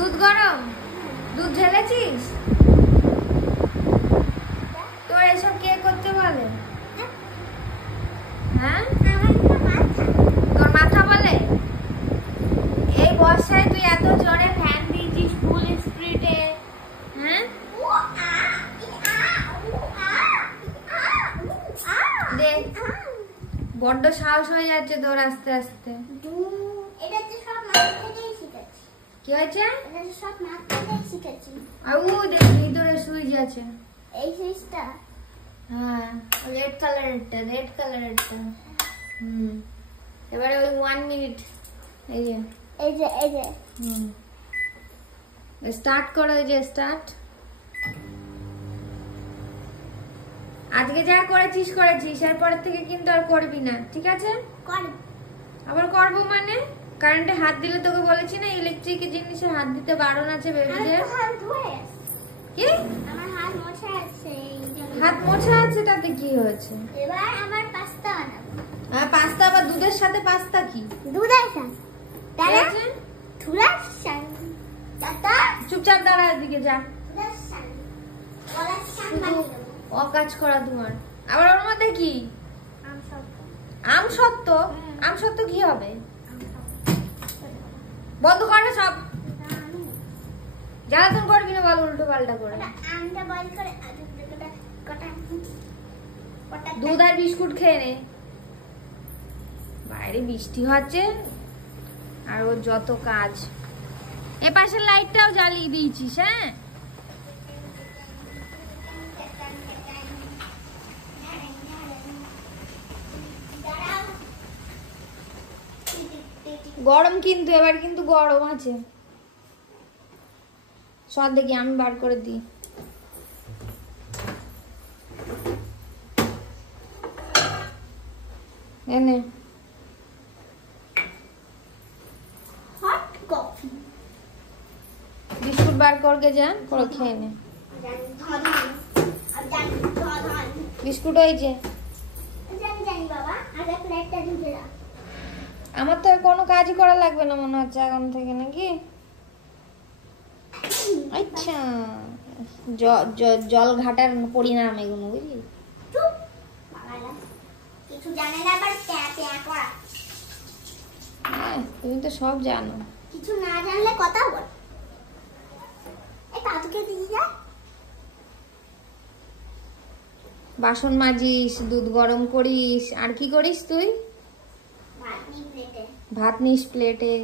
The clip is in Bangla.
দুধ গরম, দুধ ঢেলেছিস? তোর এসব কে করতে বলে? হ্যাঁ, তোর মাথা বলে? এই বর্ষায় তুই এত জোরে ফ্যান দিয়েছিস ফুল স্পিডে। হ্যাঁ, দেখ বড্ড সাহস হয়ে যাচ্ছে তোর আস্তে আস্তে। কি হয়েছে? আর ও দেখ ভিতরে সুইচ আছে। এই সুইচটা? হ্যাঁ, রেড কালারেরটা, রেড কালারেরটা। এবারে ওই 1 মিনিট এই যে স্টার্ট করো, এই যে স্টার্ট। আজকে যা করেছিস এরপরের থেকে কিন্তু আর করবি না, ঠিক আছে? আবার করবো মানে? কারেন্টে হাত দিলে তোকে বলেছি না ইলেকট্রিক জিনিসে হাত দিতে বারণ আছে বেবিদের। কি হাত মোছা আছে? তাতে কি হয়েছে? এবার আমার পাস্তা বানাবো। আর পাস্তা আবার দুধের সাথে? পাস্তা কি দুধের সাথে? তাহলে ধুলার সাথে পাস্তা। চুপচাপ দাঁড়া, এদিকে যা। ধুলার সাথে কলার সাথে অকাজ করা তোমার। আবার ওর মধ্যে কি? আম সত্ত্ব। আম সত্ত্ব কি হবে? বন্ধ করে সব। জ্বালাতন করবি না, বল উল্টো পাল্টা করে। আমটা বল করে দুধ আর বিস্কুট খেয়ে নে। বাইরে বৃষ্টি হচ্ছে আর ওর যত কাজ। এ পাশের লাইটটাও জ্বালিয়ে দিয়েছিস? হ্যাঁ, গরম কিন্তু, এবার কিন্তু গরম আছে। সব দেখি আমি বার করে দিই। এনে হট কফি বিস্কুট বার করকে যা, করে খেয়ে নে। বিস্কুট হয়েছে? আমার তো আর কোনো কাজই করা লাগবে না মনে হচ্ছে এখন থেকে, নাকি? আচ্ছা, জল ঘাটার পরিণাম এগুলো, বুঝলি? হ্যাঁ, তুমি তো সব জানো। কিছু না জানলে কথা বল। বাসন মাজিস, দুধ গরম করিস, আর কি করিস তুই? ভাত নিস প্লেটে। ভাত নিস প্লেটে।